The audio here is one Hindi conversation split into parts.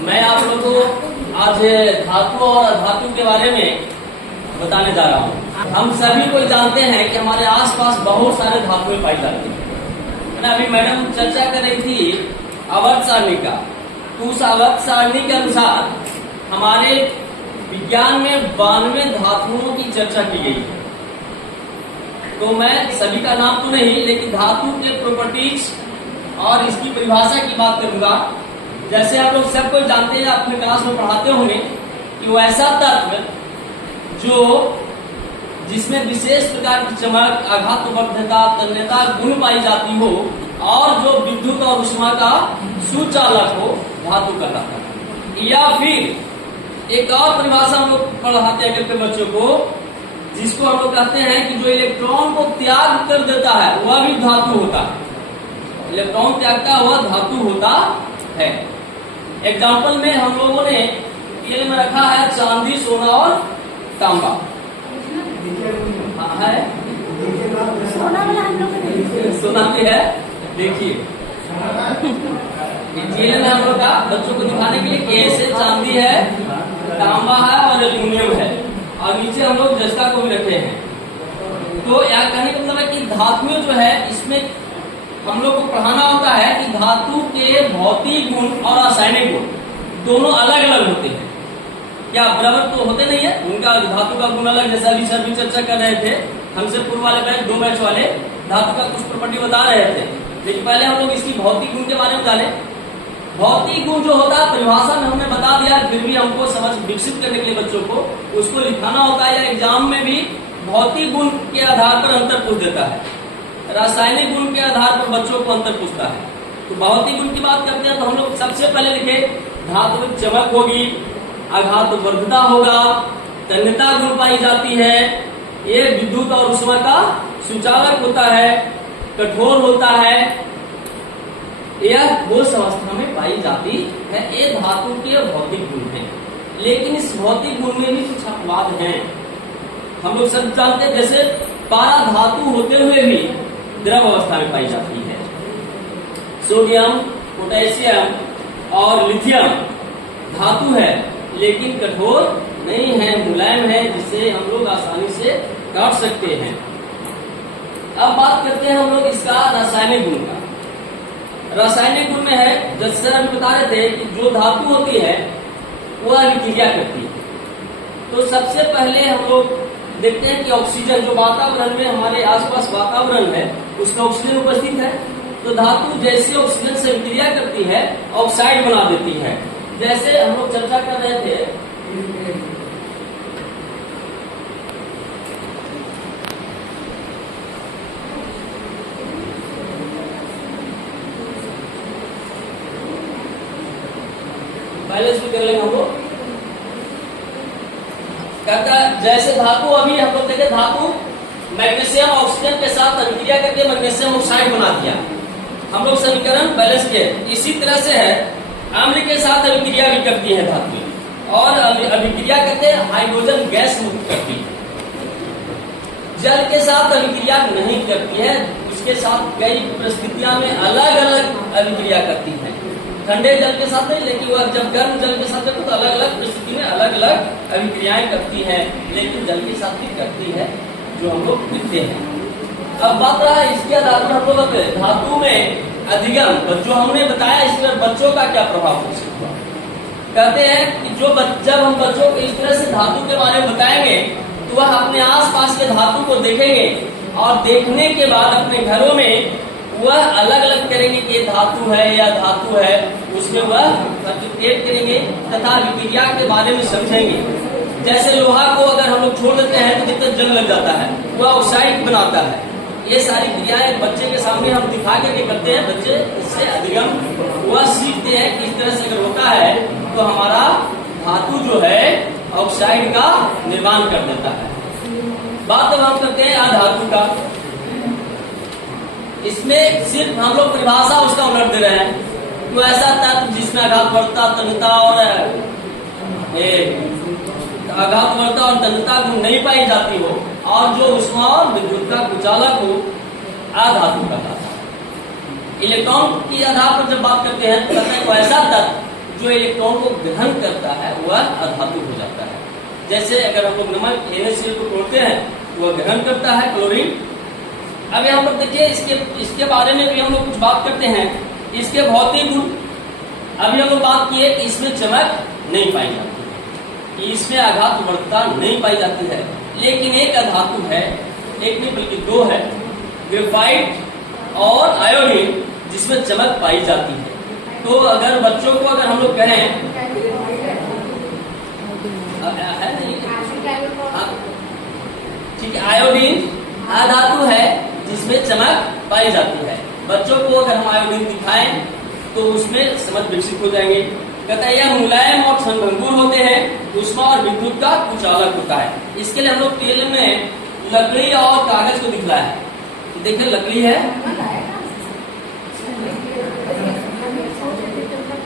मैं आप लोगों को आज धातु और अधातु के बारे में बताने जा रहा हूँ। हम सभी को जानते हैं कि हमारे आसपास बहुत सारे धातुएं पाई जाती हैं। अभी मैडम चर्चा कर रही थी आवर्त सारणी का, तो उस आवर्त सारणी के अनुसार हमारे विज्ञान में 92 धातुओं की चर्चा की गई है। तो मैं सभी का नाम तो नहीं, लेकिन धातु के प्रॉपर्टीज और इसकी परिभाषा की बात करूंगा। जैसे आप लोग सबको जानते हैं, अपने क्लास में पढ़ाते होंगे कि वो ऐसा तत्व जो जिसमें विशेष प्रकार की चमक, आघातवर्धकता, तन्यता गुण पाई जाती हो और जो विद्युत और ऊष्मा का सुचालक हो, धातु कहलाता है। या फिर एक और परिभाषा हम लोग पढ़ाते हैं करके बच्चों को, जिसको हम लोग कहते हैं कि जो इलेक्ट्रॉन को त्याग कर देता है वह भी धातु होता है। इलेक्ट्रॉन त्यागता हुआ धातु होता है। एग्जाम्पल में हम लोगों ने ये में रखा है चांदी, सोना और तांबा। हाँ है, सोना भी है। देखिए जेल है हम लोग का बच्चों को दिखाने के लिए, कैसे चांदी है, तांबा है और एल्यूमिनियम है, और नीचे हम लोग जस्ता को भी रखे हैं। तो यह कहने का मतलब है कि धातुएं जो है, इसमें हम लोग को पढ़ाना होता है कि धातु के भौतिक गुण और रासायनिक गुण दोनों अलग अलग होते हैं। क्या बराबर तो होते नहीं है, उनका धातु का गुण अलग। जैसा अभी सर भी चर्चा कर रहे थे, हमसे पूर्व वाले बैच 2 बैच वाले धातु का कुछ प्रॉपर्टी बता रहे थे, लेकिन पहले हम लोग इसकी भौतिक गुण के बारे में जाने। भौतिक गुण जो होता है परिभाषा में हमने बता दिया, फिर भी हमको समझ विकसित करने के लिए बच्चों को उसको लिखाना होता है, या एग्जाम में भी भौतिक गुण के आधार पर अंतर पूछ देता है, रासायनिक गुण के आधार पर बच्चों को अंतर पूछता है। तो भौतिक गुण की बात करते हैं तो हम लोग सबसे पहले लिखे धातु में चमक होगी, आघातवर्धकता होगा, तन्यता गुण पाई जाती है, ये विद्युत और ऊष्मा का सुचालक होता है, कठोर होता है, यह ठोस अवस्था में पाई जाती है। ये धातु के भौतिक गुण है। लेकिन इस भौतिक गुण में भी कुछ अपवाद हैं। हम लोग सब जानते हैं, जैसे पारा धातु होते हुए भी द्रव अवस्था में पाई जाती है। सोडियम, पोटेशियम और लिथियम धातु है, लेकिन कठोर नहीं है, मुलायम है, जिसे हम लोग आसानी से काट सकते हैं। अब बात करते हैं हम लोग इसका रासायनिक गुण का। रासायनिक गुण में है, जैसे सर अभी बता रहे थे कि जो धातु होती है वह अभिक्रिया करती है। तो सबसे पहले हम लोग देखते हैं कि ऑक्सीजन जो वातावरण में हमारे आसपास वातावरण है उसमें ऑक्सीजन उपस्थित है। तो धातु जैसे ऑक्सीजन से अभिक्रिया करती है, ऑक्साइड बना देती है। जैसे हम लोग चर्चा कर रहे थे पहले इसमें कर लेंगे हम लोग, कहता जैसे धातु अभी हम लोग देखे, धातु मैग्नीशियम ऑक्सीजन के साथ अभिक्रिया करके मैग्नीशियम ऑक्साइड बना दिया, हम लोग समीकरण बैलेंस किए। इसी तरह से है, अम्ल के साथ अभिक्रिया भी करती है धातु, और अभिक्रिया करके हाइड्रोजन गैस मुक्त करती है। जल के साथ अभिक्रिया नहीं करती है, उसके साथ कई परिस्थितियों में अलग अलग अभिक्रिया करती है। ठंडे जल के साथ नहीं, लेकिन वह जब गर्म जल के साथ तो अलग अलग परिस्थिति में अलग अलग अभिक्रियाएं करती है, लेकिन जल के साथ भी करती है, जो हम लोग लिखते हैं। अब बात रहा है इसके आधार पर हम लोग धातु में अधिगम, जो हमने बताया इसमें बच्चों का क्या प्रभाव हो सकता है। कहते हैं कि जब हम बच्चों को इस तरह से धातु के बारे में बताएंगे तो वह अपने आसपास के धातु को देखेंगे, और देखने के बाद अपने घरों में वह अलग अलग करेंगे कि ये धातु है या धातु है, उसमें वह सर्टिफिकेट करेंगे तथा विक्रिया के बारे में समझेंगे। जैसे लोहा को अगर हम लोग छोड़ देते हैं तो जितना जंग लग जाता है, वह ऑक्साइड बनाता है। ये सारी क्रियाएं बच्चे के सामने हम दिखा करके करते हैं, बच्चे इससे अधिगम वह सीखते हैं कि इस तरह से अगर होता है तो हमारा धातु जो है ऑक्साइड का निर्माण कर देता है। बात अब हम करते हैं अधातु का। इसमें सिर्फ हम लोग परिभाषा उसका उलट दे रहे हैं। तो ऐसा तत्व जिसमें आघातवर्धकता, तन्यता और आघातवर्धकता और तन्यता गुण नहीं पाई जाती हो, और जो ऊष्मा और विद्युत का कुचालक हो, अधातु कहलाता है। इलेक्ट्रॉन के आधार पर जब बात करते हैं तो कहते हैं ऐसा तत्व जो इलेक्ट्रॉन को ग्रहण करता है वह अधातु हो जाता है। जैसे अगर हम लोग नमक NaCl को तोड़ते हैं तो वह ग्रहण करता है क्लोरीन। अब हम लोग देखिए इसके बारे में भी हम लोग कुछ बात करते हैं, इसके भौतिक गुण। अभी हम लोग बात किए कि इसमें चमक नहीं पाई जाती है, इसमें आघात वर्तता नहीं पाई जाती है, लेकिन एक अधातु है, एक नहीं बल्कि दो है, ग्रेफाइट और आयोडीन, जिसमें चमक पाई जाती है। तो अगर बच्चों को अगर हम लोग कहें है नहीं, ठीक है, आयोडीन अधातु है जिसमें चमक पाई जाती है। बच्चों को अगर हम आयोडीन दिखाएं तो उसमें समझ विकसित हो जाएंगे। कहता है यह मुलायम और क्षणभंगुर होते हैं, ऊष्मा और विद्युत का कुचालक होता है। इसके लिए हम लोग तेल में लकड़ी और कागज को दिखलाया है। देखिए लकड़ी है,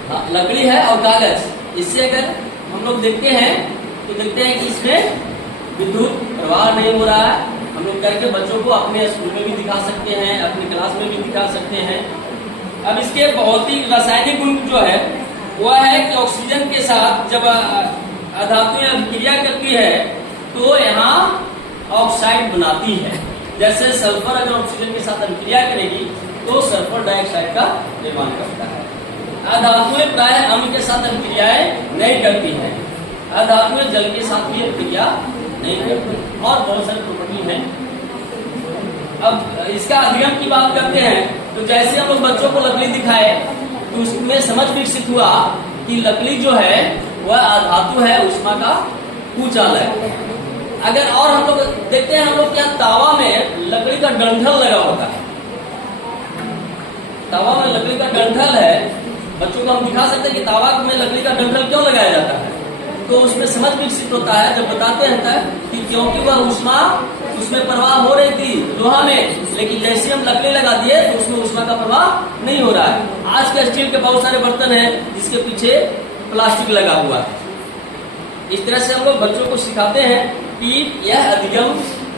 हाँ, लकड़ी है और कागज। इससे अगर हम लोग देखते हैं तो देखते हैं कि इसमें विद्युत प्रवाह नहीं हो रहा है। हम लोग करके बच्चों को अपने स्कूल में भी दिखा सकते हैं, अपनी क्लास में भी दिखा सकते हैं। अब इसके भौतिक रासायनिक गुण जो है वह है कि ऑक्सीजन के साथ जब अधातुएं अभिक्रिया करती है तो यहाँ ऑक्साइड बनाती है। जैसे सल्फर अगर ऑक्सीजन के साथ अभिक्रिया करेगी तो सल्फर डाइऑक्साइड का निर्माण करता है। अधातुएं प्राय अम्ल के साथ अभिक्रियाएं नहीं करती हैं, अधातुएं जल के साथ भी अभिक्रिया नहीं करती, और बहुत सारी प्रॉपर्टी है। अब इसका अधिगम की बात करते हैं तो जैसे हम लोग बच्चों को लकड़ी दिखाए तो उसमें समझ विकसित हुआ कि लकड़ी जो है वह अधातु है, ऊष्मा का कुचालक। अगर और हम लोग देखते हैं, हम लोग क्या तावा में लकड़ी का डंठल लगा होता है, तावा में लकड़ी का डंठल है। बच्चों को हम दिखा सकते हैं कि तावा में लकड़ी का डंठल क्यों लगाया जाता है, तो उसमें समझ विकसित होता है जब बताते हैं कि क्योंकि वह ऊष्मा उसमें प्रवाह हो रही थी लोहा में, लेकिन जैसे हम लकड़ी लगा दिए तो उसमें ऊष्मा का प्रवाह नहीं हो रहा है। आज के स्टील के बहुत सारे बर्तन हैं जिसके पीछे प्लास्टिक लगा हुआ है। इस तरह से हम लोग बच्चों को सिखाते हैं कि यह अधिगम,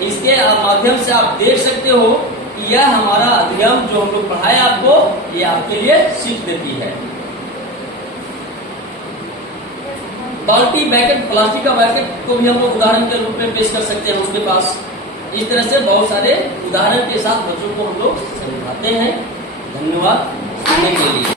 इसके माध्यम से आप देख सकते हो कि यह हमारा अधिगम जो हम लोग पढ़ाए आपको, ये आपके लिए सीख देती है। बाल्टी, बैकेट, प्लास्टिक का बैकेट को भी हम लोग उदाहरण के रूप में पेश कर सकते हैं उसके पास। इस तरह से बहुत सारे उदाहरण के साथ बच्चों को हम लोग समझाते हैं। धन्यवाद सुनने के लिए।